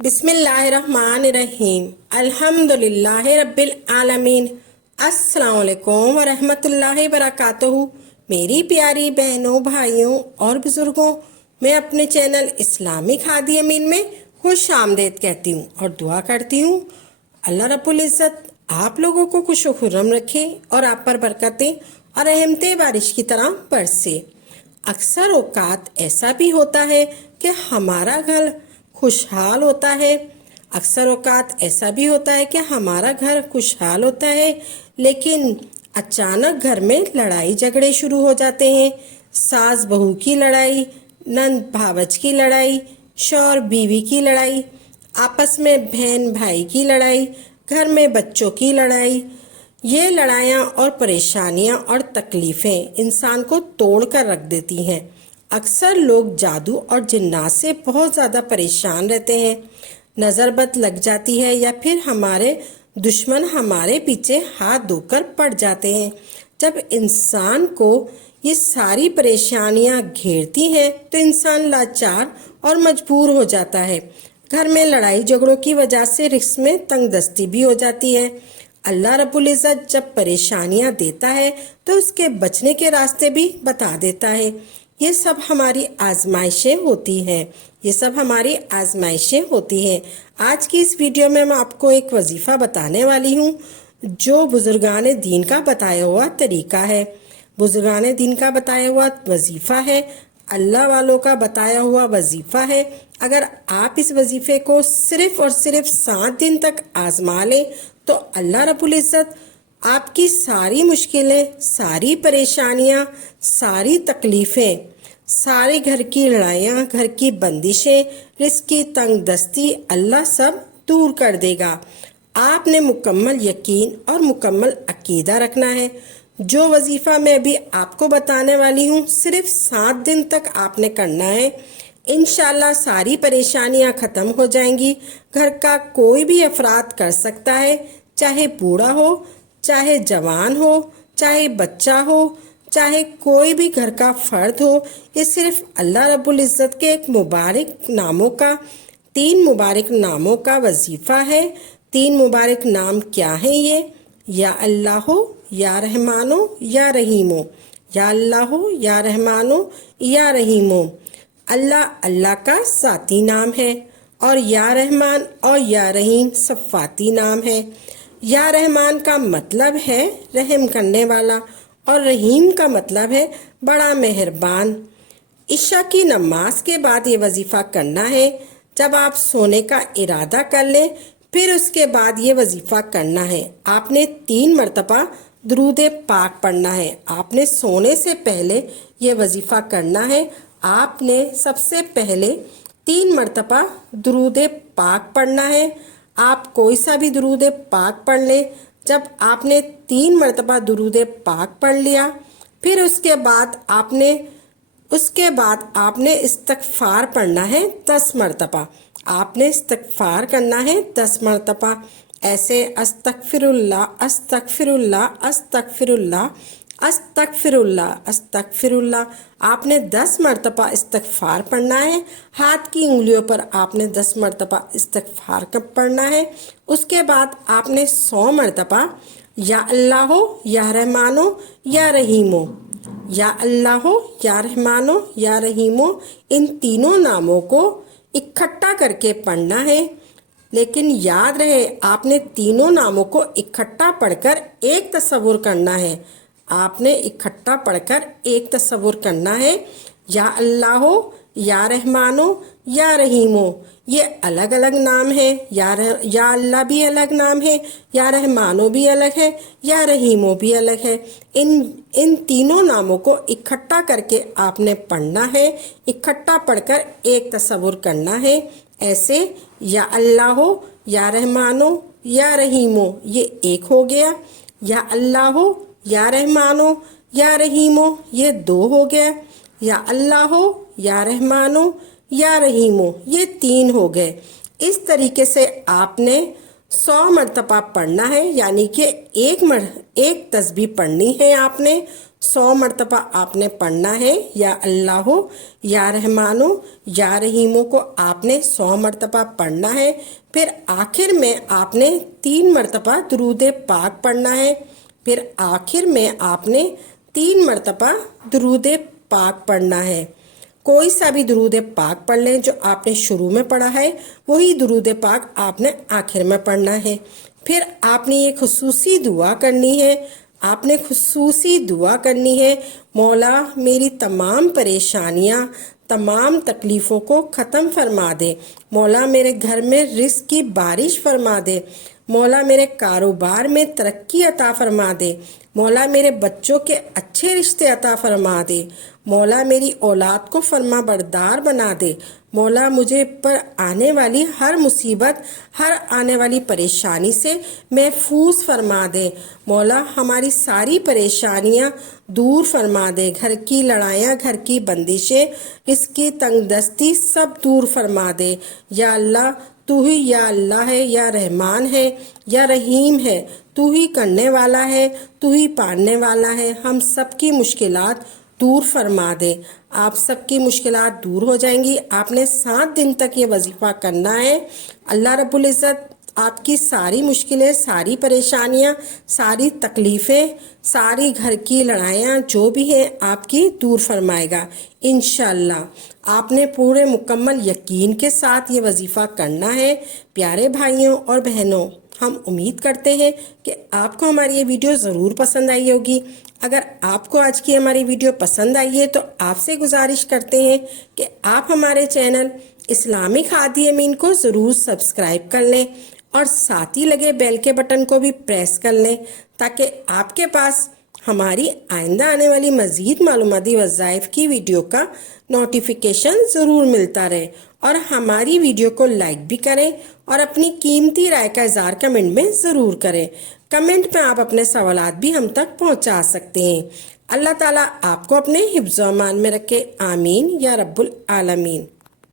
बिस्मिल्लाहिर्रहमानिर्रहीम अल्हम्दुलिल्लाह रब्बिल आलमीन। अस्सलाम वालेकुम वरहमतुल्लाहि वबरकातुहू। मेरी प्यारी बहनों, भाइयों और बुज़ुर्गों, मैं अपने चैनल इस्लामिक हादी अमीन में खुश आमदेद कहती हूँ और दुआ करती हूँ अल्लाह रब्बुल इज़्ज़त आप लोगों को खुश व खुर्रम रखे और आप पर बरकतें और रहमतें बारिश की तरह बरसे। अक्सर औकात ऐसा भी होता है कि हमारा घर खुशहाल होता है, अक्सर औकात ऐसा भी होता है कि हमारा घर खुशहाल होता है, लेकिन अचानक घर में लड़ाई झगड़े शुरू हो जाते हैं। सास बहू की लड़ाई, नंद भावज की लड़ाई, शौहर बीवी की लड़ाई, आपस में बहन भाई की लड़ाई, घर में बच्चों की लड़ाई। ये लड़ाइयाँ और परेशानियाँ और तकलीफ़ें इंसान को तोड़ कर रख देती हैं। अक्सर लोग जादू और जिन्नात से बहुत ज़्यादा परेशान रहते हैं। नज़र बद लग जाती है या फिर हमारे दुश्मन हमारे पीछे हाथ धोकर पड़ जाते हैं। जब इंसान को ये सारी परेशानियां घेरती हैं तो इंसान लाचार और मजबूर हो जाता है। घर में लड़ाई झगड़ों की वजह से रिस्क में तंगदस्ती भी हो जाती है। अल्लाह रब्बुल इज़्ज़त जब परेशानियां देता है तो उसके बचने के रास्ते भी बता देता है। ये सब हमारी आजमाइशें होती हैं, ये सब हमारी आजमाइशें होती हैं। आज की इस वीडियो में मैं आपको एक वजीफ़ा बताने वाली हूँ जो बुजुर्गान दीन का बताया हुआ तरीका है, बुजुर्गान दीन का बताया हुआ वजीफ़ा है, अल्लाह वालों का बताया हुआ वजीफ़ा है। अगर आप इस वजीफ़े को सिर्फ़ और सिर्फ 7 दिन तक आजमा लें तो अल्लाह रब्बुल इज़्ज़त आपकी सारी मुश्किलें, सारी परेशानियां, सारी तकलीफ़ें, सारी घर की लड़ाइयाँ, घर की बंदिशें, रिस्क की तंगदस्ती अल्लाह सब दूर कर देगा। आपने मुकम्मल यकीन और मुकम्मल अकीदा रखना है। जो वजीफ़ा मैं अभी आपको बताने वाली हूँ सिर्फ 7 दिन तक आपने करना है। इंशाल्लाह सारी परेशानियाँ ख़त्म हो जाएंगी। घर का कोई भी अफराद कर सकता है, चाहे बूढ़ा हो, चाहे जवान हो, चाहे बच्चा हो, चाहे कोई भी घर का फ़र्द हो। ये सिर्फ अल्लाह रब्बुल इज़्ज़त के एक मुबारक नामों का, 3 मुबारक नामों का वजीफ़ा है। 3 मुबारक नाम क्या हैं ये? या अल्लाह, या रहमानो, या रहीमो। या अल्लाह, या रहमानो, या रहीमो। अल्लाह अल्लाह का ज़ाती नाम है और या रहमान और या रहीम सफ़ाती नाम है। या रहमान का मतलब है रहम करने वाला और रहीम का मतलब है बड़ा मेहरबान। इशा की नमाज के बाद ये वजीफ़ा करना है। जब आप सोने का इरादा कर लें फिर उसके बाद ये वजीफ़ा करना है। आपने 3 मरतबा दुरूद पाक पढ़ना है। आपने सोने से पहले ये वजीफ़ा करना है। आपने सबसे पहले 3 मरतबा दुरूद पाक पढ़ना है। आप कोई सा भी दुरूद पाक पढ़ लें। जब आपने 3 मरतबा दुरूद पाक पढ़ लिया फिर उसके बाद आपने इस्तग़फ़ार पढ़ना है 10 मरतबा। आपने इस्तग़फ़ार करना है 10 मरतबा। ऐसे अस्तग़फ़िरुल्लाह अस्तग़फ़िरुल्लाह अस्तग़फ़िरुल्लाह अस्तग़फ़िरुल्लाह अस्तग़फ़िरुल्लाह आपने 10 मरतबा इस्तग़फ़ार पढ़ना है। हाथ की उंगलियों पर आपने 10 मरतबा इस्तग़फ़ार पढ़ना है। उसके बाद आपने 100 मरतबा या अल्लाह, या रहमानो, या रहीमो, या अल्लाह, या रहमानो, या रहीमो, इन तीनों नामों को इकट्ठा करके पढ़ना है। लेकिन याद रहे आपने तीनों नामों को इकट्ठा पढ़कर एक तसव्वुर करना है। आपने इकट्ठा पढ़कर एक तसव्वुर करना है। या अल्लाह, या रहमानो, या रहीमो, ये अलग अलग नाम है। या अल्लाह भी अलग नाम है, या रहमानो भी अलग है, या रहीमो भी अलग है। इन तीनों नामों को इकट्ठा करके आपने पढ़ना है। इकट्ठा पढ़कर एक तसव्वुर करना है। ऐसे या अल्लाह, या रहमानो, या रहीमो, ये एक हो गया। या अल्लाह, या रहमानो, या रहीमो, ये 2 हो गया। या अल्लाह, या रहमानो, या रहीमो, ये 3 हो गए। इस तरीके से आपने 100 मरतबा पढ़ना है, यानी कि एक तस्बीह पढ़नी है आपने 100 مرتبہ آپ نے پڑھنا ہے یا اللہ ہو یا رحمانو یا رحیموں کو آپ نے 100 مرتبہ پڑھنا ہے. پھر آخر میں آپ نے 3 مرتبہ درود پاک پڑھنا ہے. پھر آخر میں آپ نے 3 مرتبہ درود پاک پڑھنا ہے. کوئی سا بھی درود پاک پڑھ لیں جو آپ نے شروع میں پڑھا ہے، وہی درود پاک آپ نے آخر میں پڑھنا ہے. پھر آپ نے یہ خصوصی دعا کرنی ہے. آپ نے خصوصی دعا کرنی ہے، مولا میری تمام پریشانیاں، تمام تکلیفوں کو ختم فرما دے. مولا میرے گھر میں رزق کی بارش فرما دے. مولا میرے کاروبار میں ترقی عطا فرما دے. مولا میرے بچوں کے اچھے رشتے عطا فرما دے. مولا میری اولاد کو فرما بردار بنا دے. مولا مجھے پر آنے والی ہر مصیبت، ہر آنے والی پریشانی سے محفوظ فرما دے. مولا ہماری ساری پریشانیاں دور فرما دے. گھر کی لڑائیاں، گھر کی بندشیں، اس کی تنگ دستی سب دور فرما دے. یا اللہ تو ہی یا اللہ ہے، یا رحمان ہے، یا رحیم ہے. تو ہی کرنے والا ہے، تو ہی پالنے والا ہے. ہم سب کی مشکلات دور فرما دے. آپ سب کی مشکلات دور ہو جائیں گی. آپ نے 7 دن تک یہ وظیفہ کرنا ہے. اللہ رب العزت آپ کی ساری مشکلیں، ساری پریشانیاں، ساری تکلیفیں، ساری گھر کی لڑائیاں جو بھی ہیں آپ کی دور فرمائے گا انشاءاللہ. آپ نے پورے مکمل یقین کے ساتھ یہ وظیفہ کرنا ہے. پیارے بھائیوں اور بہنوں، ہم امید کرتے ہیں کہ آپ کو ہماری یہ ویڈیو ضرور پسند آئی ہوگی. اگر آپ کو آج کی ہماری ویڈیو پسند آئی ہے تو آپ سے گزارش کرتے ہیں کہ آپ ہمارے چینل اسلامک ہادی امین کو ضرور سبسکرائب کر لیں اور ساتھ ہی لگے بیل کے بٹن کو بھی پریس کر لیں تاکہ آپ کے پاس ہماری آئندہ آنے والی مزید معلوماتی وظائف کی ویڈیو کا نوٹیفیکیشن ضرور ملتا رہے. اور ہماری ویڈیو کو لائک بھی کریں اور اپنی قیمتی رائے کا اظہار کمنٹ میں ضرور کریں. کمنٹ میں آپ اپنے سوالات بھی ہم تک پہنچا سکتے ہیں. اللہ تعالیٰ آپ کو اپنے حفظ و امان میں رکھے. آمین یا رب العالمین.